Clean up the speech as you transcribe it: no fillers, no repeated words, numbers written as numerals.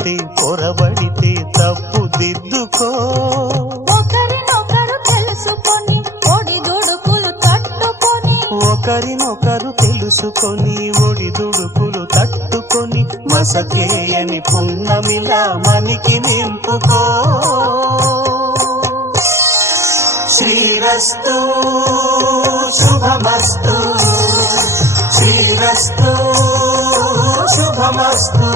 పడితే పొరబడితే తప్పు దిద్దుకో. ఒకరినొకరు తెలుసుకొని ఒడిదుడుకులు తట్టుకొని, ఒకరినొకరు తెలుసుకొని ఒడిదుడుకులు తట్టుకొని, మసకేయని పున్నమిలా మనికి నింపుకో. శ్రీరస్తు శుభమస్తు, శ్రీరస్తు శుభమస్తు.